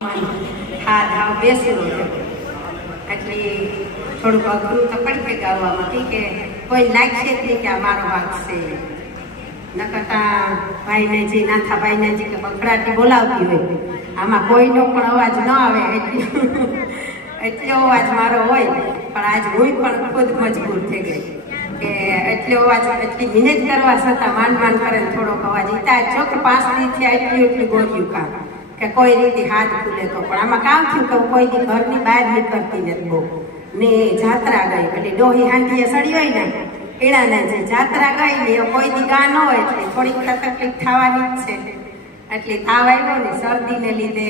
હા હા બેસેલો એટલે થોડુંક અઘરું તો પડી કે ગાવામાં કે કોઈ લાગશે જ કે આ મારો ભાગ છે. કરતા ભાઈને જે નાથા ભાઈને જે કે બકડાટી બોલાવતી હોય, આમાં કોઈનો પણ અવાજ ન આવે એટલો એટલો અવાજ મારો હોય. પણ આજ હું પણ ખુદ મજબૂર થઈ ગઈ. કે એટલો અવાજ એટલી મહેનત કરવા છતાં માન માંડ કરે થોડોક અવાજ ઈતા જો કે પાંચ થયા એટલી એટલી ગોળ્યું કામ. કે કોઈ રીતે હાથ ખુલે તો પણ. આમાં કામ થયું કે કોઈ દી ઘરની બહાર નીકળતી નથી બહુ. ને જાત્રા ગઈ, એટલે ડોહી હાંડીએ સડી હોય ને એણાને જે જાત્રા ગઈ ને એ કોઈ દી ગા ન હોય, એટલે થોડીક તકલીફ થવાની જ છે. એટલે તાવ આવ્યો ને શરદીને લીધે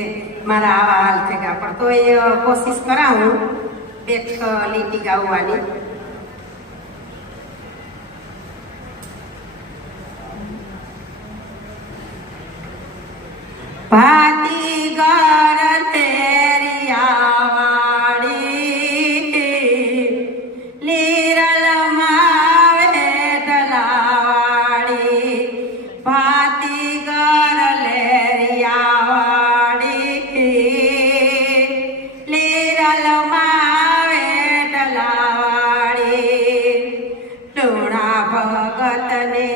મારા આવા હાલ થઈ ગયા પણ તોય કોશિશ કરાવું બે લીટી ગાવાની ಭಾಗತನೇ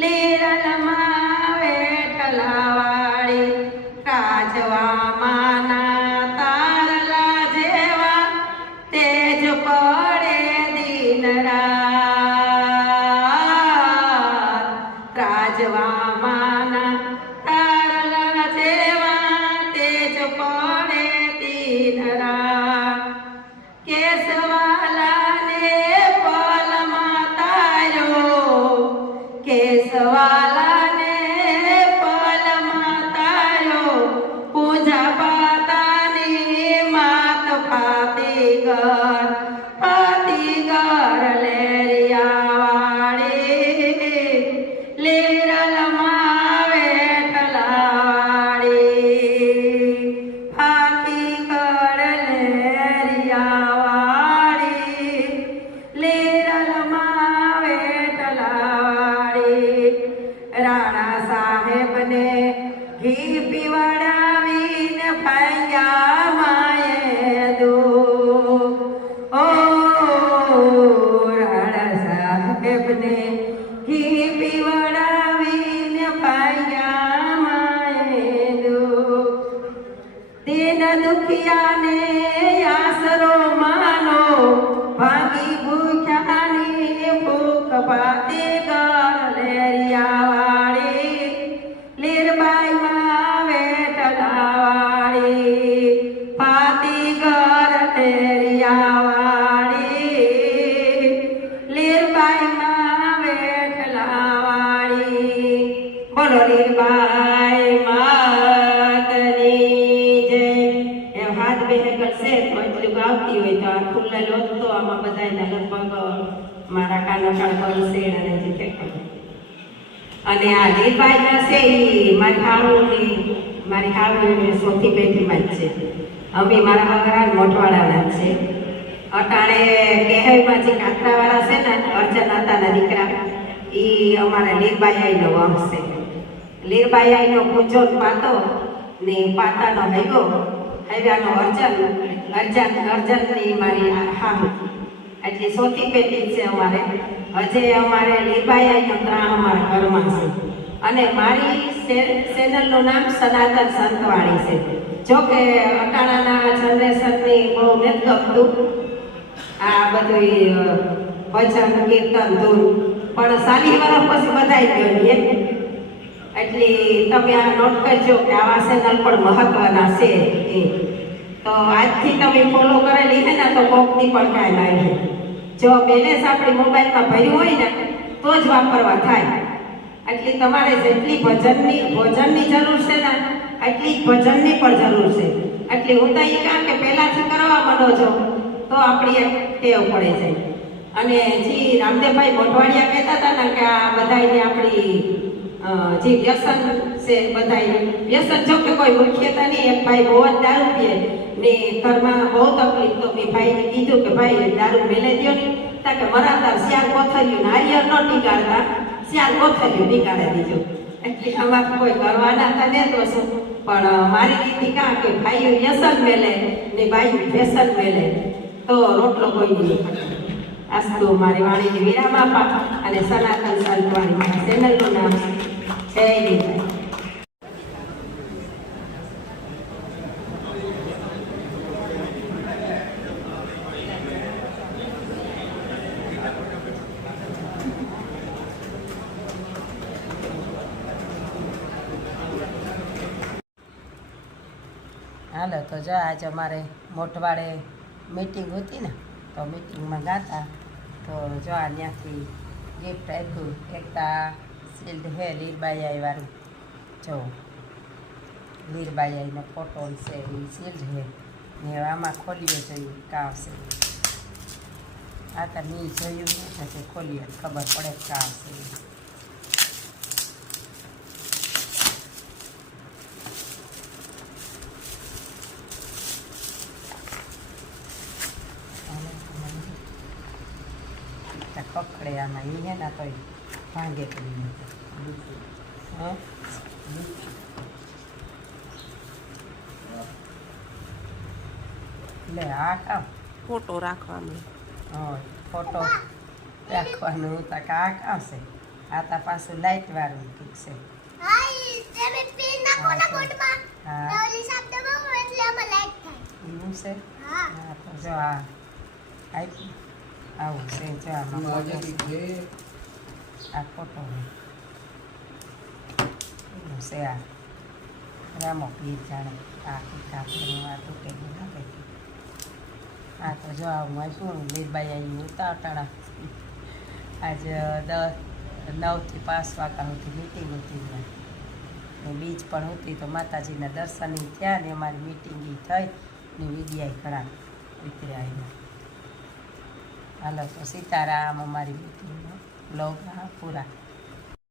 લીરલ માવે ટલાવાળી રાજવામાના તારલા જેવા તેજ પડે દિન રાત. રાજવામાના દુખિયાને આસરો માનો ભાગી બધાને તો આમાં બધાને લગભગ મારા કાનોકાળ કરશે અને જીતે અને આ ધીરભાઈ છે એ મારી હારુની મારી હારુની સૌથી પેટીમાં જ છે. અમે મારા હગરા મોટવાડાના છે. અટાણે કહેવામાં જે કાંકરાવાળા છે ને, અર્ચન હતાના દીકરા, એ અમારા લીરબાઈ આઈનો વંશ છે. લીરબાઈ આઈનો પૂછો પાતો ને પાતાનો હૈવો હૈવ્યાનો અર્ચન અર્જન અર્જનની મારી હા. એટલે સૌથી પહેલી છે અમારે. હજે અમારે લીરબાઈનો યંત્રા અમારા ઘરમાં છે. અને મારી ચેનલનું નામ સનાતન સંતવાણી છે. જો કે અટાણાના જનરેશનની બહુ નથી ગમતું આ બધું ભજન, કીર્તન ધૂન. પણ સાલી વર્ષ પછી બધાય ગણીએ એટલે તમે આ નોટ કરજો કે આવા ચેનલ પણ મહત્વના છે એ. તો આજથી તમે ફોલો કરેલી છે ને, તો કોકની પણ કાંઈ લાગે. જો બેલેન્સ આપણી મોબાઈલમાં ભર્યું હોય ને, તો જ વાપરવા થાય. એટલે તમારે જેટલી ભજનની, ભોજનની જરૂર છે ને એટલી જ ભજનની પણ જરૂર છે. એટલે હું તો એ કહું કે પહેલાંથી કરવા માંડો છો, તો આપણી એક ટેવ પડે જાય. અને જે રામદેવભાઈ મોઢવાડિયા કહેતા હતા ને કે આ બધાને આપણી જે વ્યસન છે બધાયને વ્યસન જો કે કોઈ મુખ્યતા નહીં, એક ભાઈ બહુ જ દારૂ પીએ. ને ઘરમાં બહુ તકલીફ તો મેં ભાઈને કીધું કે ભાઈ, દારૂ મેલે દ્યો ને. તા કે મરાતા શિયાળ કોથળ્યું નારિયેળ ન નીકાળતા શ્યાર કોથર્યું નીકાળે દીધું. એટલે આમાં કોઈ કરવાના તને તો શું? પણ મારી દીધી કાં કે ભાઈઓ વ્યસન મેલે ને ભાઈ વ્યસન મેલે. તો રોટલો કોઈ નહીં. આસ્તુ મારી વાણીની વિરામ આપા અને સનાતન સંતવાણી ચેનલનું નામ છે જય લીલા હાલો, તો જો આજે અમારે મોટવાડે મીટિંગ હતી ને, તો મીટિંગમાં ગાતા. તો જો આ ત્યાંથી ગિફ્ટ આપ્યું એકતા શિલ્ડ હે લીરબાઈ વાળું જો લીરબાઈ આઈનો ફોટો છે એ શિલ્ડ હે ને આમાં ખોલીએ જોઈએ કાં છે આ તો મેં જોયું ને પછી ખોલીએ ખબર પડે કા છે પકડે આમાં એ હે ને તો ભાંગે કરી હા લે આ કામ ફોટો રાખવાનો. હા ફોટો રાખવાનું તક. આ કામ આ તા પાછું લાઈટ વાળું ઠીક છે. આવું છે જો આમાં છે. આ એવું છે આ રામો પીર જાણે આ કાપડનું આ તૂટેલું ના કંઈક હા તો જો આ હું આપ્યું લીરબાઈ આવી ઉતાવટાણા આજે દસ નવથી પાંચ વાગ્યા સુધી મીટિંગ હતી ત્યાં ને બીજ પણ હતી તો માતાજીના દર્શન થયા ને અમારી મિટિંગ થઈ ને વિદ્યા ખરા ઉતર્યા આવ્યા હાલો તો સીતારામ અમારી મિટિંગનો બ્લોગ પૂરા